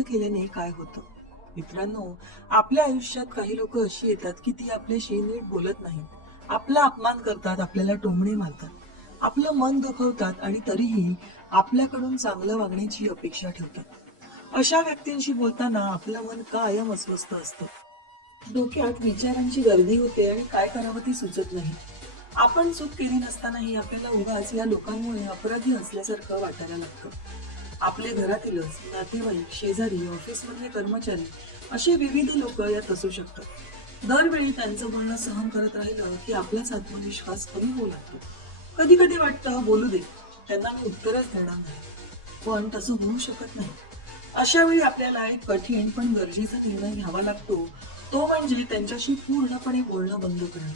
केल्याने काय होतं? मित्रांनो, आपल्या आयुष्यात काही लोक अशी येतात की ती आपल्याशी नीट बोलत नाहीत. आपला अपमान करतात, आपल्याला टोमणे मारतात, आपलं मन दुखवतात आणि तरीही आपल्याकडून चांगलं वागण्याची अपेक्षा ठेवतात. अशा व्यक्तींशी बोलताना आपलं मन कायम अस्वस्थ असतं. डोक्यात विचारांची गर्दी होते आणि काय करावं ते सुचत नाही. आपण चूक केली नसतानाही आपल्याला उगाच या लोकांमुळे अपराधी असल्यासारखं वाटायला लागतं. आपल्या घरातीलच नातेवाईक, शेजारी, ऑफिसमधले कर्मचारी असे विविध लोक यात असू शकतात. दरवेळी त्यांचं बोलणं सहन करत राहिलं की आपलाच आत्मविश्वास कमी होऊ लागतो. कधी कधी वाटतं बोलू दे, त्यांना मी उत्तरच देणार नाही. पण तसं होऊ शकत नाही. अशा वेळी आपल्याला एक कठीण पण गरजेचा निर्णय घ्यावा लागतो. तो म्हणजे त्यांच्याशी पूर्णपणे बोलणं बंद करणं.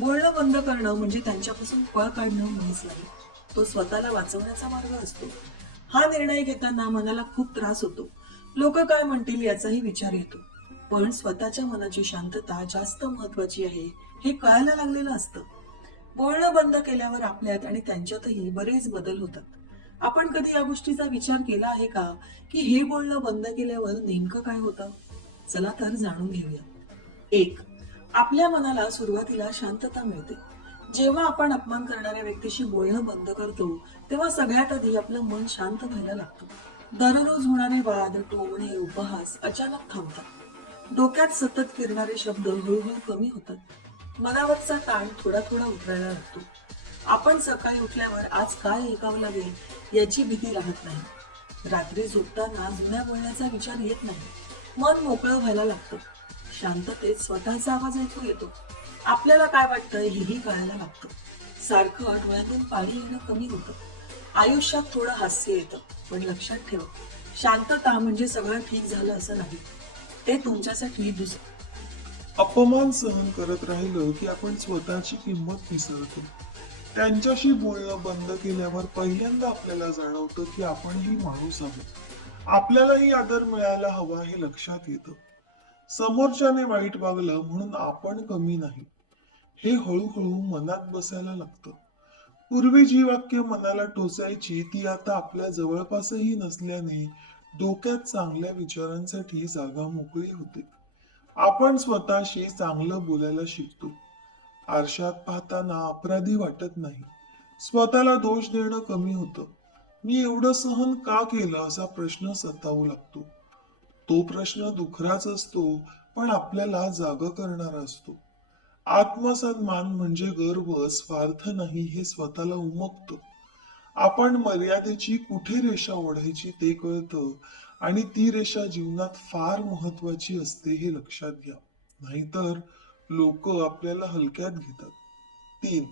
बोलणं बंद करणं म्हणजे त्यांच्यापासून पळ काढणं म्हणूनच नाही. तो स्वतःला वाचवण्याचा मार्ग असतो. हा निर्णय घेताना मनाला खूप त्रास होतो. लोक काय म्हणतील याचाही विचार येतो. पण स्वतःच्या मनाची शांतता जास्त महत्वाची आहे हे कळायला लागलेलं असतं. बोलणं बंद केल्यावर आपल्यात आणि त्यांच्यातही बरेच बदल होतात. आपण कधी या गोष्टीचा विचार केला आहे का, की हे बोलणं बंद केल्यावर नेमकं काय होतं? चला तर जाणून घेऊया. एक, आपल्या मनाला सुरुवातीला शांतता मिळते. जेव्हा आपण अपमान करणाऱ्या व्यक्तीशी बोलणं बंद करतो, तेव्हा सगळ्यात आधी आपलं मन शांत व्हायला लागतं. दररोज होणारे वाद, टोमणे, उपहास अचानक थांबतात. डोक्यात सतत फिरणारे शब्द हळूहळू कमी होतात. मनावरचा ताण थोडा थोडा उतरायला लागतो. आपण सकाळी उठल्यावर आज काय ऐकावं लागेल याची भीती राहत नाही. रात्री झोपताना जुन्या बोलण्याचा विचार येत नाही. मन मोकळं व्हायला लागतं. शांततेत स्वतःचा आवाज ऐकू येतो. आपल्याला काय वाटतंय हेही कळायला लागतं. सारखं डोळ्यातून पाणी येणं कमी होतं. आयुष्यात थोडं हास्य येतं. पण लक्षात ठेवा, शांतता म्हणजे सगळं ठीक झालं असं नाही. ते तुमच्यासाठी अपमान सहन करत राहिलं की आपण स्वतःची किंमत विसरतो. त्यांच्याशी बोलणं बंद केल्यावर पहिल्यांदा आपल्याला जाणवतं की आपणही माणूस आहोत. आपल्यालाही आदर मिळायला हवा हे लक्षात येतं. समोरच्याने वाईट वागलं म्हणून आपण कमी नाही, हे हळूहळू मनात बसायला लागतं. पूर्वी जी वाक्य मनाला टोचायची ती आता आपल्या जवळपासही नसल्याने डोक्यात चांगल्या विचारांसाठी जागा मोकळी होते. आपण स्वतःशी चांगलं बोलायला शिकतो. आरशात पाहताना अपराधी वाटत नाही. स्वतःला दोष देणं कमी होतं. मी एवढं सहन का केलं असा प्रश्न सतावू लागतो. तो प्रश्न दुखराच असतो, पण आपल्याला जाग करणारा असतो. आत्मसन्मान म्हणजे गर्व, स्वार्थ नाही हे स्वतःला उमगतं. आपण मर्यादेची कुठे रेषा ओढायची ते कळतं आणि ती रेषा जीवनात फार महत्वाची असते हे लक्षात घ्या. नाहीतर लोक आपल्याला हलक्यात घेतात. 3.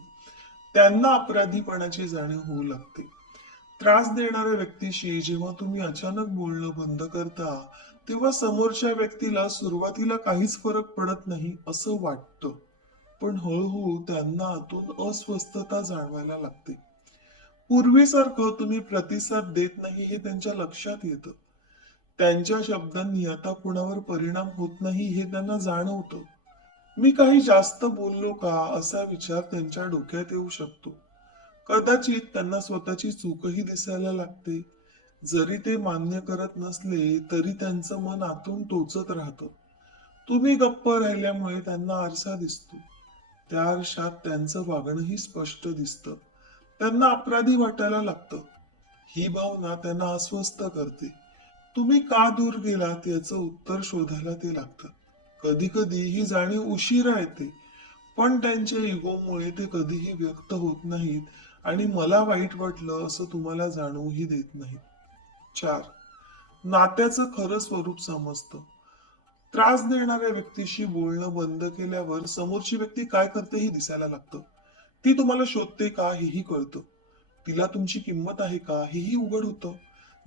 त्यांना अपराधीपणाची जाणीव होऊ लागते. त्रास देणाऱ्या व्यक्तीशी जेव्हा तुम्ही अचानक बोलणं बंद करता, तेव्हा समोरच्या व्यक्तीला सुरुवातीला काहीच फरक पडत नाही असं वाटतं. पण हळूहळू त्यांना आतून अस्वस्थता जाणवायला लागते. पूर्वीसारखं तुम्ही प्रतिसाद देत नाही हे त्यांच्या लक्षात येतं. त्यांच्या शब्दांनी आता कुणावर परिणाम होत नाही हे त्यांना जाणवतं. मी काही जास्त बोललो का असा विचार त्यांच्या डोक्यात येऊ शकतो. कदाचित त्यांना स्वतःची चूकही दिसायला लागते. जरी ते मान्य करत नसले तरी त्यांचं मन आतून टोचत राहतं. तुम्ही गप्प राहिल्यामुळे त्यांना आरसा दिसतो. त्या आरशात त्यांचं वागणंही स्पष्ट दिसतं. त्यांना अपराधी वाटायला लागतं. ही भावना त्यांना अस्वस्थ करते. तुम्ही का दूर गेलात याचं उत्तर शोधायला ते लागतात. कधी कधी ही जाणीव उशिरा येते, पण त्यांच्या इगोमुळे ते कधीही व्यक्त होत नाहीत आणि मला वाईट वाटलं असं तुम्हाला जाणवूही देत नाहीत. 4. नात्याचं खरं स्वरूप समजतं. त्रास देणाऱ्या व्यक्तीशी बोलणं बंद केल्यावर समोरची व्यक्ती काय करते हे दिसायला लागतं. ती तुम्हाला शोधते का हेही कळतं. तिला तुमची किंमत आहे का हेही उघड होतं.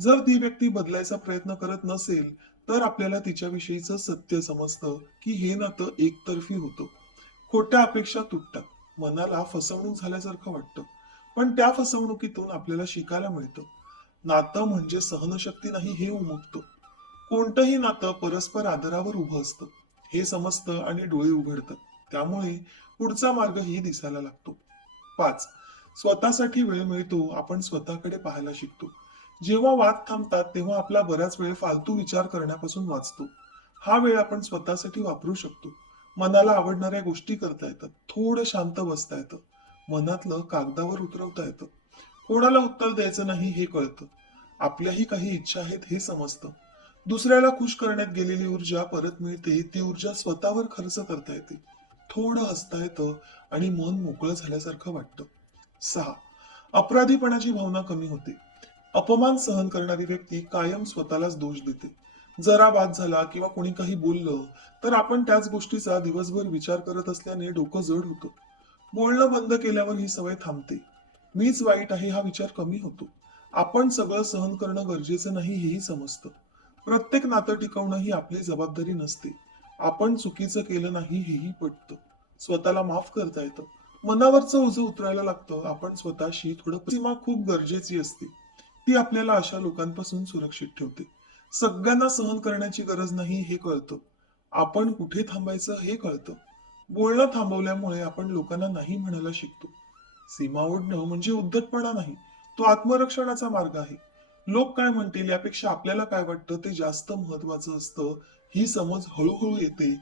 जर ती व्यक्ती बदलायचा प्रयत्न करत नसेल तर आपल्याला तिच्याविषयीचं सत्य समजतं की हे नातं एकतर्फी होतं. खोट्या अपेक्षा तुटतात. मनाला फसवणूक झाल्यासारखं वाटतं. पण त्या फसवणुकीतून आपल्याला शिकायला मिळतं. नातं म्हणजे सहनशक्ती नाही हे उमगतं. कोणतंही नातं परस्पर आदरावर उभं असतं हे समजतं आणि डोळे उघडतात. त्यामुळे पुढचा मार्गही दिसायला लागतो. 5. स्वतःसाठी वेळ मिळतो, आपण स्वतःकडे पाहायला शिकतो. जेव्हा वाद थांबतात तेव्हा आपला बराच वेळ फालतू विचार करण्यापासून वाचतो. हा वेळ आपण स्वतःसाठी वापरू शकतो. मनाला आवडणाऱ्या गोष्टी करता येतात. थोडं शांत बसता येतं. मनातलं कागदावर उतरवता येतं. कोणाला उत्तर द्यायचं नाही हे कळतं. आपल्याही काही इच्छा आहेत हे समजतं. दुसऱ्याला खुश करण्यात गेलेली ऊर्जा परत मिळते. ती ऊर्जा स्वतःवर खर्च करता येते. थोडं हसता येतं आणि मन मोकळं झाल्यासारखं वाटतं. 6. अपराधीपणाची भावना कमी होते. अपमान सहन करणारी व्यक्ती कायम स्वतःलाच दोष देते. जरा वाद झाला किंवा कोणी काही बोललं तर आपण त्याच गोष्टीचा दिवसभर विचार करत असल्याने डोकं जड होतं. बोलणं बंद केल्यावर ही सवय थांबते. मीच वाईट आहे हा विचार कमी होतो. आपण सगळं सहन करणं गरजेचं नाही हेही समजतं. प्रत्येक नातं टिकवणं ही आपली जबाबदारी नसते. आपण चुकीचं केलं नाही हेही पटतं. स्वतःला माफ करता येतं. मनावरचं ओझं उतरायला लागतं. आपण स्वतःशी थोडं सीमा खूप गरजेची असते. ती आपल्याला अशा लोकांपासून सुरक्षित ठेवते. सगळ्यांना सहन करण्याची गरज नाही हे कळतं. आपण कुठे थांबायचं हे कळतं. बोलणं थांबवल्यामुळे आपण लोकांना नाही म्हणायला शिकतो. सीमा ओढणं म्हणजे उद्धटपणा नाही, तो आत्मरक्षणाचा मार्ग आहे. लोक काय म्हणतील यापेक्षा आपल्याला काय वाटतं ते जास्त महत्वाचं असतं. ही समज हळूहळू येते